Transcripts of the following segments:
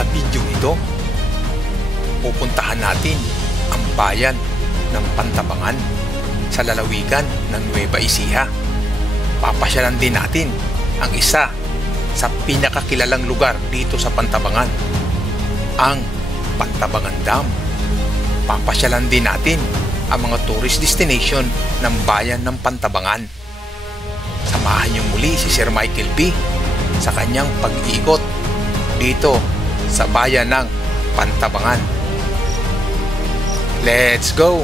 Sa video ito, pupuntahan natin ang bayan ng Pantabangan sa lalawigan ng Nueva Ecija. Papasyalan din natin ang isa sa pinakakilalang lugar dito sa Pantabangan, ang Pantabangan Dam. Papasyalan din natin ang mga tourist destination ng bayan ng Pantabangan. Samahan niyo muli si Sir Michael B. sa kanyang pag-iikot dito sa bayan ng Pantabangan. Let's go!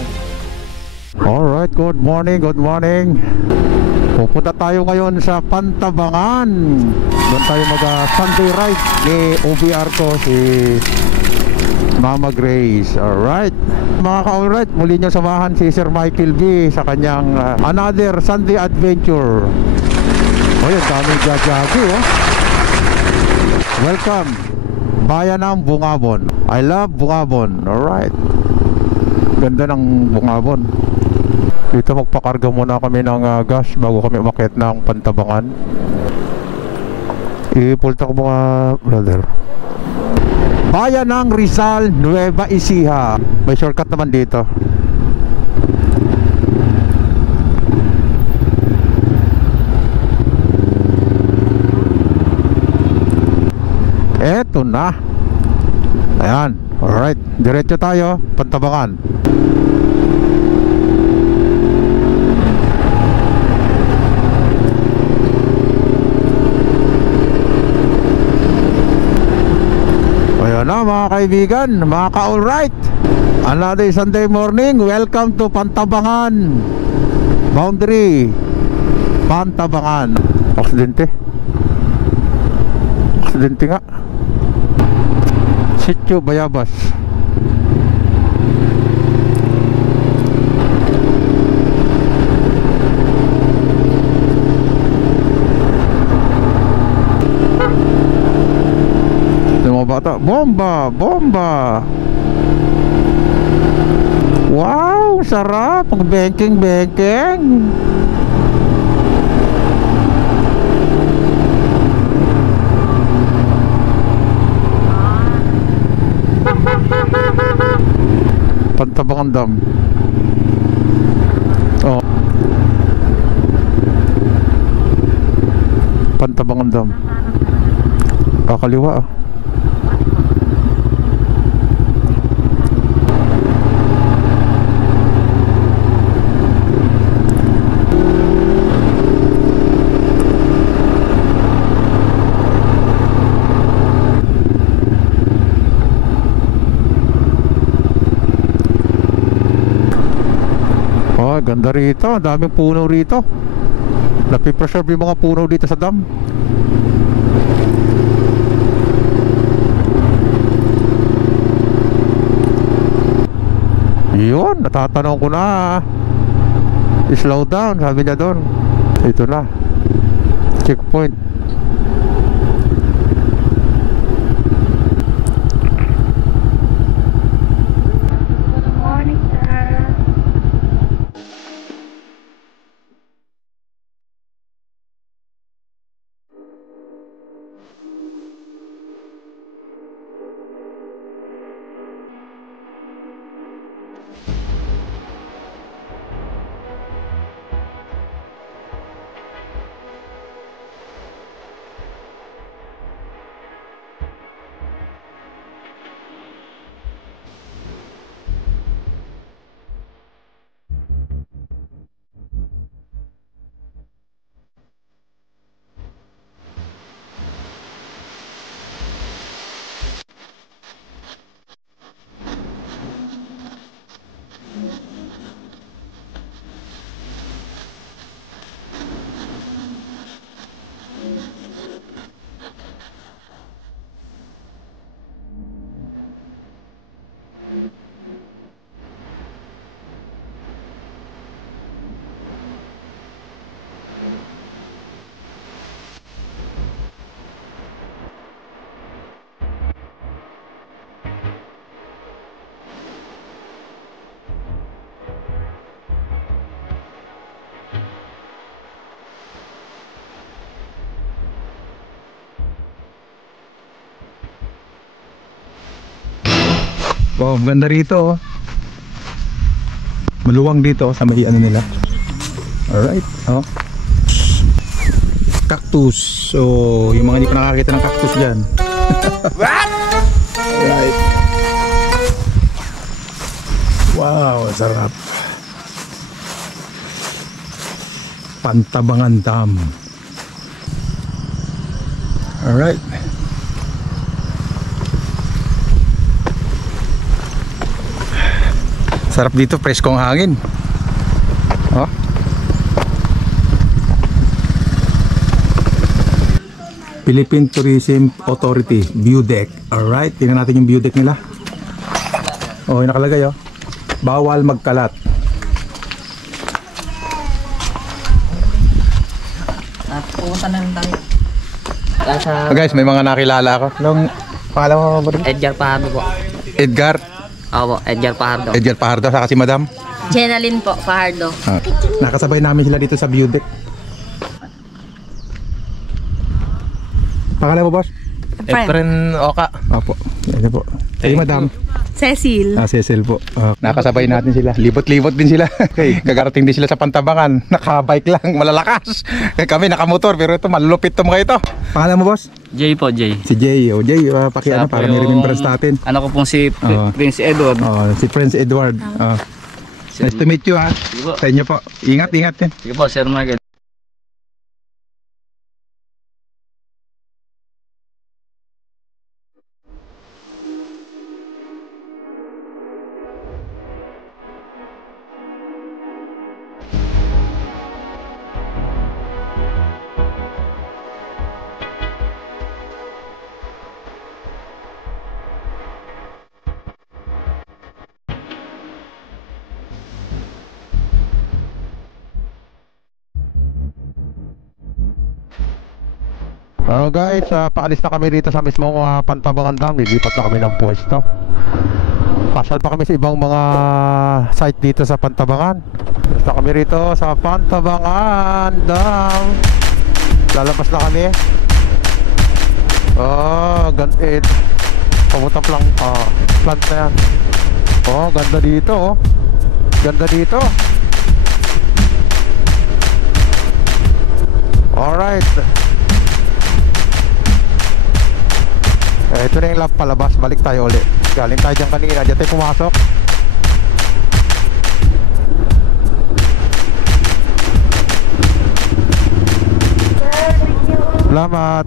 Alright, good morning, good morning. Pupunta tayo ngayon sa Pantabangan. Doon tayo mag-Sunday ride ni OBR ko, si Mama Grace. Alright, mga ka-alright, muli nyo samahan si Sir Michael B sa kanyang another Sunday adventure. O yun, daming jajagi, oh. Welcome, bayan ng Bungabon. I love Bungabon. Alright, ganda ng Bungabon. Dito magpakarga muna kami ng gas bago kami umakyat ng Pantabangan. Ipulta ko mga brother. Bayan ng Rizal, Nueva Ecija. May shortcut naman dito. Eto na. Ayan, alright, diretso tayo, Pantabangan. Ayan na mga kaibigan, mga ka-alright, another Sunday morning. Welcome to Pantabangan boundary, Pantabangan. Aksidente nga. Sitio Bayabas. Mga bata, bomba, bomba. Wow, sarap ang bengking. Pantabangan Dam. Oh, Pantabangan Dam. Kakaliwa. Oh, ganda rito, daming puno rito. Napipreserve yung mga puno dito sa dam. Yun, natatanong ko na. Slow down, sabi niya doon. Ito na, checkpoint. Wow, ganda rito oh. Maluwang dito sa may ano nila. Alright, oh. Cactus. So, yung mga hindi pa nakakita ng cactus dyan. What? Right. Wow, sarap. Pantabangan Dam. Alright. Sarap dito, preskong hangin. Oh. Philippine Tourism Authority view deck. Alright, tingnan natin yung view deck nila. Oh, yung nakalagay oh. Bawal magkalat. Pupunta na lang tayo. Oh, guys, may mga nakilala ako. Anong pangalan mo ba? Edgar Pahardo po. Edgar. Opo, Edgar Pahardo. Edgar Pahardo, saka si Madam. Jenaline po, Pahardo. Ah, nakasabay namin sila dito sa view deck. Pangalan mo, boss? Efren Oka. Opo. Yan po. Hey, Madam. Cecil. Cecil po. Nakasabay natin sila. Libot-libot din sila. Okay, gagarating din sila sa Pantabangan. Naka-bike lang, malalakas. Kami nakamotor, pero ito malulupit to mga ito. Pangalan mo, boss? Jay po, Jay. Si Jay. O Jay, pakiano para may remembrance natin. Ano ko pong si Prince Edward. Si Prince Edward. Nice to meet you ha. Sa inyo po. Ingat, ingat din. Sige po, Sir Michael. Guys, paalis na kami dito sa mismong Pantabangan Dam. Lilipat na kami ng pwesto. Pasyal pa kami sa ibang mga site dito sa Pantabangan. Basta kami rito sa Pantabangan Dam. Lalabas na kami. Ganit. Pamuntang plant na yan. Ganda dito oh. Ganda dito. Alright. Ito na yung lap palabas. Balik tayo ulit. Galing tayo dyan kanina. Diyan tayo pumasok. Salamat.